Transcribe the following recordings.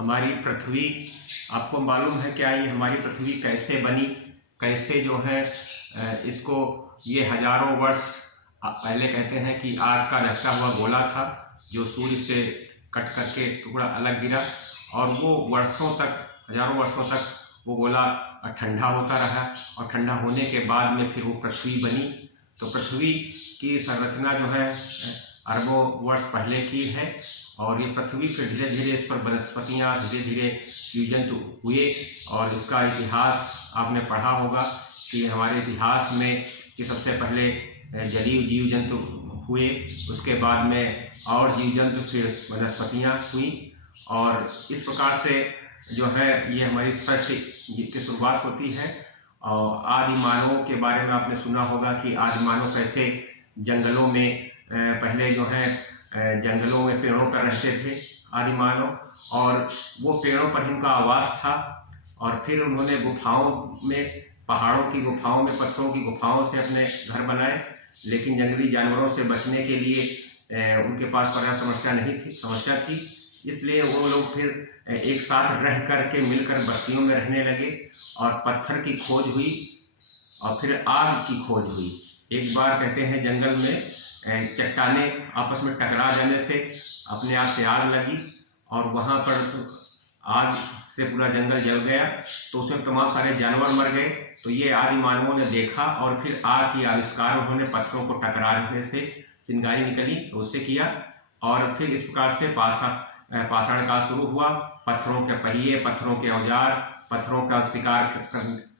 हमारी पृथ्वी, आपको मालूम है क्या ये हमारी पृथ्वी कैसे बनी, कैसे जो है इसको ये हजारों वर्ष पहले कहते हैं कि आग का लहता हुआ गोला था जो सूर्य से कट करके टुकड़ा अलग गिरा और वो वर्षों तक, हजारों वर्षों तक वो गोला ठंडा होता रहा और ठंडा होने के बाद में फिर वो पृथ्वी बनी। तो पृथ्वी की संरचना जो है अरबों वर्ष पहले की है और ये पृथ्वी फिर धीरे धीरे इस पर वनस्पतियाँ धीरे धीरे जीव जंतु हुए और इसका इतिहास आपने पढ़ा होगा कि हमारे इतिहास में कि सबसे पहले जलीय जीव जंतु हुए, उसके बाद में और जीव जंतु, फिर वनस्पतियाँ हुई और इस प्रकार से जो है ये हमारी सृष्टि की शुरुआत होती है। और आदि मानवों के बारे में आपने सुना होगा कि आदि मानव कैसे जंगलों में पहले जो है जंगलों में पेड़ों पर रहते थे आदि मानव और वो पेड़ों पर इनका आवास था और फिर उन्होंने गुफाओं में, पहाड़ों की गुफाओं में, पत्थरों की गुफाओं से अपने घर बनाए, लेकिन जंगली जानवरों से बचने के लिए उनके पास पर्याप्त समस्या थी, इसलिए वो लोग फिर एक साथ रह कर के मिलकर बस्तियों में रहने लगे और पत्थर की खोज हुई और फिर आग की खोज हुई। एक बार कहते हैं जंगल में चट्टानें आपस में टकरा जाने से अपने आप से आग लगी और वहाँ पर आग से पूरा जंगल जल गया, तो उसमें तमाम सारे जानवर मर गए। तो ये आदि मानवों ने देखा और फिर आग की आविष्कार उन्होंने पत्थरों को टकराने से चिंगारी निकली उससे किया और फिर इस प्रकार से पाषाण काल शुरू हुआ। पत्थरों के पहिए, पत्थरों के औजार, पत्थरों का शिकार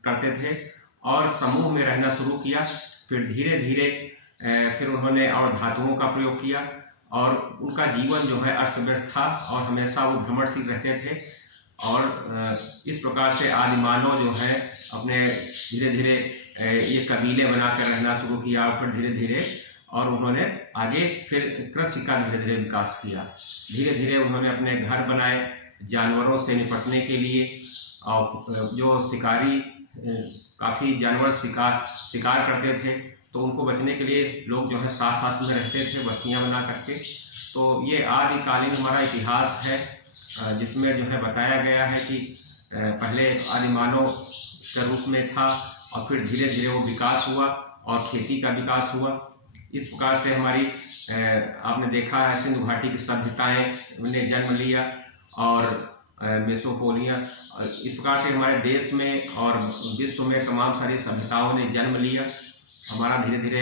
करते थे और समूह में रहना शुरू किया। फिर धीरे धीरे फिर उन्होंने और धातुओं का प्रयोग किया और उनका जीवन जो है अस्त व्यस्त था और हमेशा वो भ्रमणशील रहते थे और इस प्रकार से आदि मानव जो है अपने धीरे धीरे ये कबीले बनाकर रहना शुरू किया और फिर धीरे धीरे और उन्होंने आगे फिर कृषि का धीरे धीरे विकास किया। धीरे धीरे उन्होंने अपने घर बनाए जानवरों से निपटने के लिए और जो शिकारी काफ़ी जानवर शिकार करते थे तो उनको बचने के लिए लोग जो है साथ साथ में रहते थे बस्तियां बना करके। तो ये आदिकालीन हमारा इतिहास है जिसमें जो है बताया गया है कि पहले आदि मानव के रूप में था और फिर धीरे धीरे वो विकास हुआ और खेती का विकास हुआ। इस प्रकार से हमारी आपने देखा है सिंधु घाटी की सभ्यताएं ने जन्म लिया और मेसोपोटामिया, इस प्रकार से हमारे देश में और विश्व में तमाम सारी सभ्यताओं ने जन्म लिया, हमारा धीरे धीरे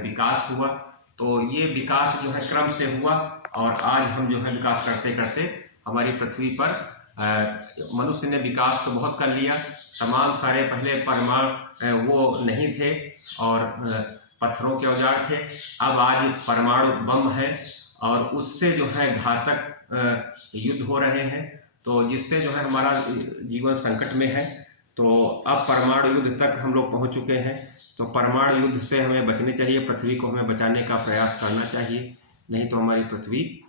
विकास हुआ। तो ये विकास जो है क्रम से हुआ और आज हम जो है विकास करते करते हमारी पृथ्वी पर मनुष्य ने विकास तो बहुत कर लिया। तमाम सारे पहले परमाणु वो नहीं थे और पत्थरों के औजार थे, अब आज परमाणु बम है और उससे जो है घातक युद्ध हो रहे हैं, तो जिससे जो है हमारा जीवन संकट में है। तो अब परमाणु युद्ध तक हम लोग पहुंच चुके हैं, तो परमाणु युद्ध से हमें बचने चाहिए, पृथ्वी को हमें बचाने का प्रयास करना चाहिए, नहीं तो हमारी पृथ्वी